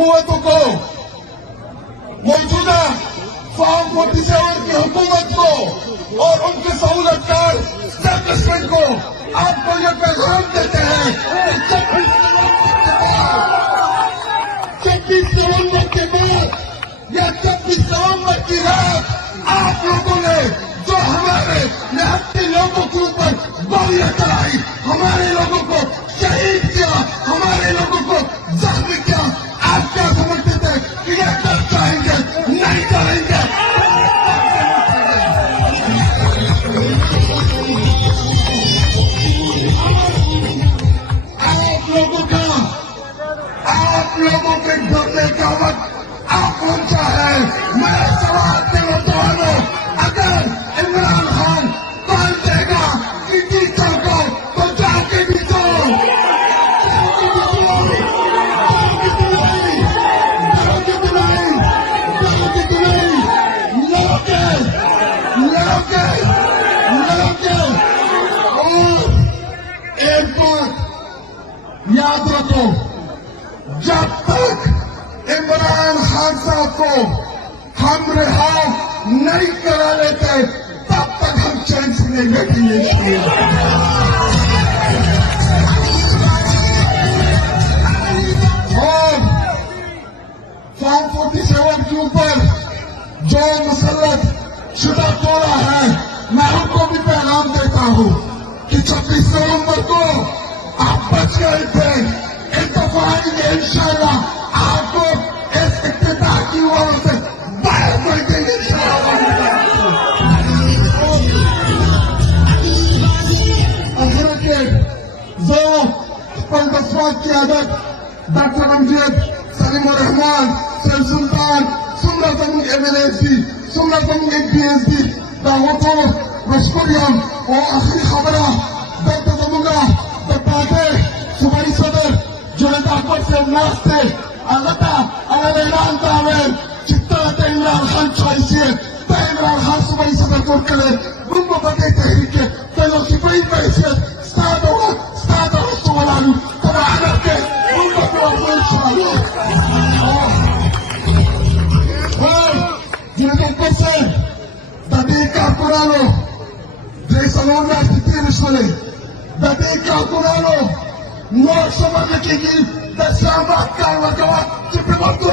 हुकूमतों को, मौजूदा फॉर्म 47 की हुकूमत को और उनके सहूलतकार एस्टैब्लिशमेंट को आपको ये पैगाम देते हैं कि 26 नवंबर के बाद या 26 नवंबर की रात आप लोगों ने जो हमारे निहत्थे लोगों के ऊपर गोलियां चलाई, हमारे लोगों को शहीद किया, हमारे लोगों को जख्मी किया, आप क्या समझते थे कि ये कर चाहेंगे? नहीं करेंगे। आप लोगों के डरने का वक्त आप पहुंचा है। मैं सवाल के नौजवानों, अगर इमरान खान कौन देगा कि जीता को तो जाके जीतो, एक बात याद रखो, जब तक इमरान खान साहब को हम रिहा नहीं करा लेते तब तक हम चैन से नहीं बैठेंगे। और फॉर्म 47 के ऊपर जो मुसल्लत शुदा तोड़ा है, मैं उनको भी पैगाम देता हूं कि 26 नवंबर को आप बच गए थे, इत्तेफाक इंशाअल्लाह आपको इस इत्तेफाक की ओर से बाहर कर देंगे इंशाअल्लाह। जो पंकजवाद की आदत डॉक्टर अमजद, सलीम रहमान, सैफ सुल्तान, सुमरा जमुन MLSD, सुमरा जमुन PhD, दावतो रसकुरियम और आखिरी खबरा डॉक्टर जमुना दपाते सुबाई सदर जुनेद अकबर से नास्ते अलता अलग ईरान तावेल चित्ता इमरान खान चाहिए इमरान खान सुबाई सदर को करे रुको बटे तहरीके पहले सिपाही पैसे स्टार्ट सुवालू तब आने के रुको को इंशाअल्लाह जुनेद अकबर से तभी calculalo de salón artificial de calculalo no somos de que de samba calma que va se preguntó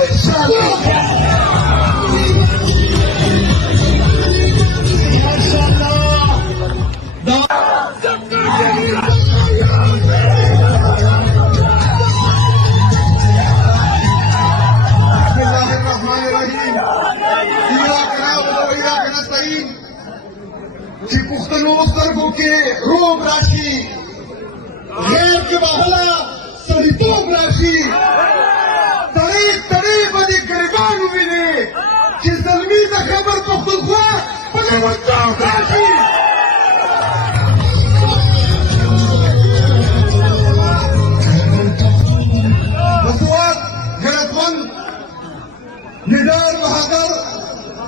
कि पुख्तनो सर्गों के रोग राशि गैर के बहला सरितोग राशि तरीक बदी गरीबान मिले कि जल्मी का खबर पुख्तुआ पगवंताओं राशि बसवात गलतमंद निडर बहादुर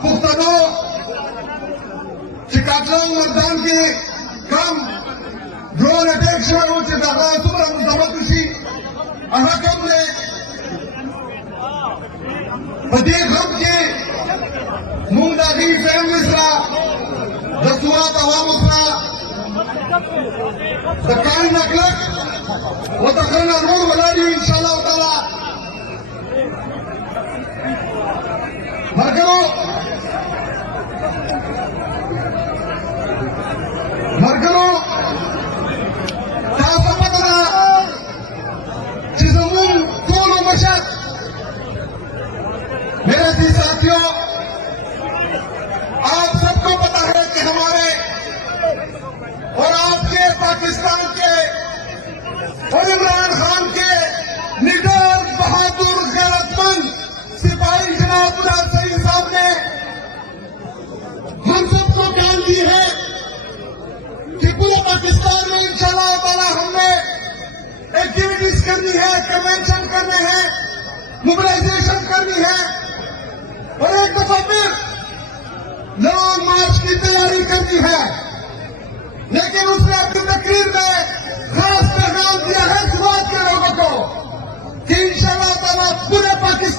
पुख्तनो चिकागो मतदान के कम ड्रोन अटैक शुरू से सुपर मुजमतुशी अहकम ने प्रदेश हम के मुंदागी फैम मिश्रा दसुआत अवाम उसरा तकाई नकलक वो तकरन अनवर वलाडी इंशाअल्लाह ताला मरकरो तापपतना जिसमुन दोनों मशक मेरे जी साथियों, आप सबको पता है कि हमारे और आपके पाकिस्तान के और इमरान खान के निडर बहादुर गैरतमंद सिपाही जनाब मुराद सईद साहब ने हम सबको ज्ञान दी है कि पूरे पाकिस्तान में इंशाअल्लाह ताला हमने एक्टिविटीज करनी है, कन्वेंशन करने हैं, मोबिलाइजेशन करनी है और एक दफा फिर लॉन्ग मार्च की तैयारी करनी है। लेकिन उसने अपनी तकरीर में खास पैगाम दिया है शुरुआत के लोगों को कि इंशाअल्लाह ताला पूरे पाकिस्तान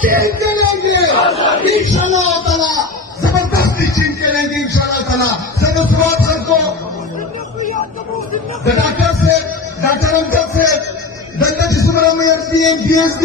खेल के लेंगे इंशाअल्लाह ताला, जबरदस्ती छीन के लेंगे इंशाअल्लाह ताला। सदस्यवाद सबको डॉक्टर से, डॉक्टर अमजद से, दंगत इसमरा में PhD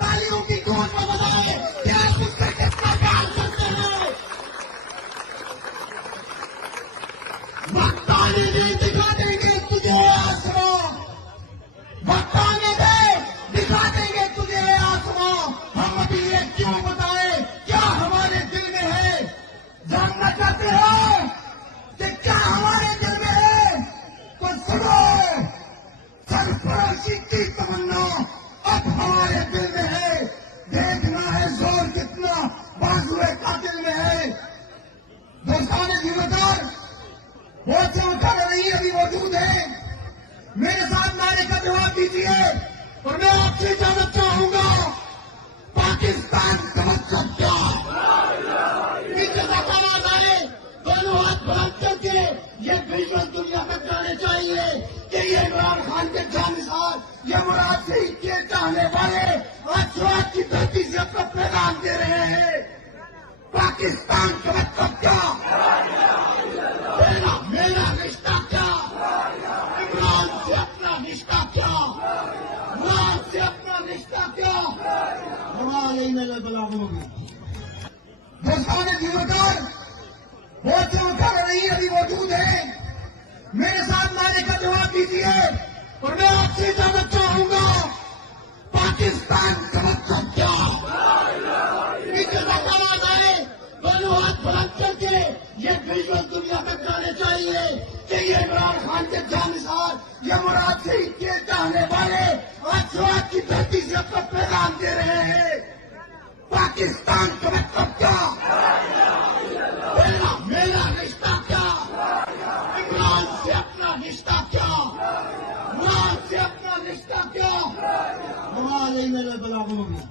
तालियों की गूंज में बजाएं कि आप मुझसे कितना प्यार करते हैं। वक्त आने दे दिखा देंगे तुझे आसमां, वक्त आने दे दिखा देंगे तुझे आसमां। हम अभी ये क्यों बताएं क्या हमारे दिल में है, जानना चाहते हो कि क्या हमारे दिल में है तो सुनो। सरफरोशी की तमन्ना अब हमारे दिल में है, देखना है जोर कितना बाजुए कातिल में है। दोस्तान जिम्मेदार बहुत से उठा नहीं अभी मौजूद है, मेरे साथ नारे का जवाब दीजिए और मैं आपसे जानना चाहूंगा पाकिस्तान का मतलब क्या? आवाज आए, दोनों हाथ बुलंद करके ये विजुअल दुनिया में जाने चाहिए कि ये इमरान खान के जानिसार, ये मुराद शहीद के चाहने वाले आज स्वाद की धरती से अपना पैगाम दे रहे हैं। पाकिस्तान का मतलब क्या? मेरा रिश्ता क्या? इमरान से अपना रिश्ता क्या? इमरान से अपना रिश्ता क्या? हमारे मेरे बलागों दोस्तान जिम्मेदार बहुत से उठा नहीं अभी मौजूद है, मेरे साथ नारे का जवाब दीजिए और मैं आपसे जानना चाहूंगा पाकिस्तान का मतलब क्या? आवाज आए, दोनों हाथ बुलंद करके ये विजुअल दुनिया में जाने चाहिए कि ये इमरान खान के जानिसार, ये मुराद शहीद के चाहने वाले आज स्वाद की धरती से अपना पैगाम दे रहे हैं। पाकिस्तान का मतलब क्या? मेरा रिश्ता क्या? इमरान से अपना रिश्ता क्या? इमरान से अपना रिश्ता क्या? हमारे मेरे बलागों में